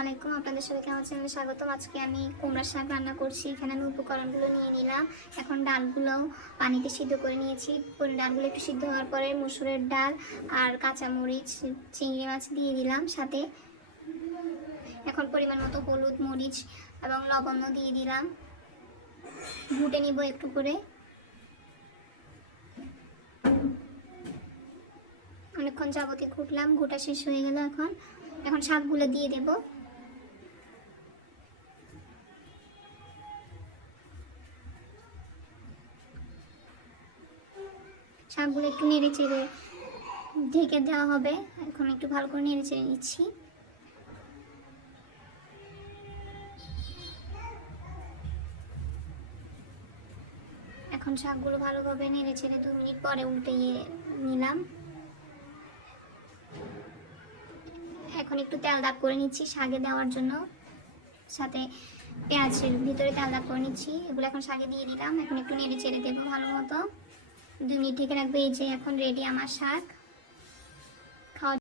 আলাইকুম, আপনাদের সবাইকে আমার চ্যানেলে স্বাগতম। আজকে আমি কুমড়ার শাক রান্না করছি। এখানে আমি উপকরণগুলো নিয়ে নিলাম। এখন ডালগুলো পানিতে সিদ্ধ করে নিয়েছি। ডালগুলো একটু সিদ্ধ হওয়ার পরে মসুরের ডাল আর কাঁচামরিচ, চিংড়ি মাছ দিয়ে দিলাম সাথে। এখন পরিমাণ মতো হলুদ, মরিচ এবং লবণ দিয়ে দিলাম। ঘুটে নিব একটু করে। অনেকক্ষণ যাবতীয় ঘুটলাম, ঘুটা শেষ হয়ে গেল। এখন শাকগুলো দিয়ে দেব। শাকগুলো একটু নেড়ে চেড়ে ঢেকে দেওয়া হবে। এখন একটু ভালো করে নেড়ে চেড়ে নিচ্ছি। এখন শাকগুলো ভালোভাবে নেড়ে চেড়ে 2 মিনিট পরে উল্টিয়ে নিলাম। এখন একটু তেল দাগ করে নিচ্ছি শাকে দেওয়ার জন্য, সাথে পেঁয়াজের ভিতরে তেল দাগ করে নিচ্ছি। এগুলো এখন শাকে দিয়ে দিলাম। এখন একটু নেড়ে চেড়ে দেবো ভালো মতো। 2 মিনিট ঢেকে রাখবো। এই যে এখন রেডি আমার শাক।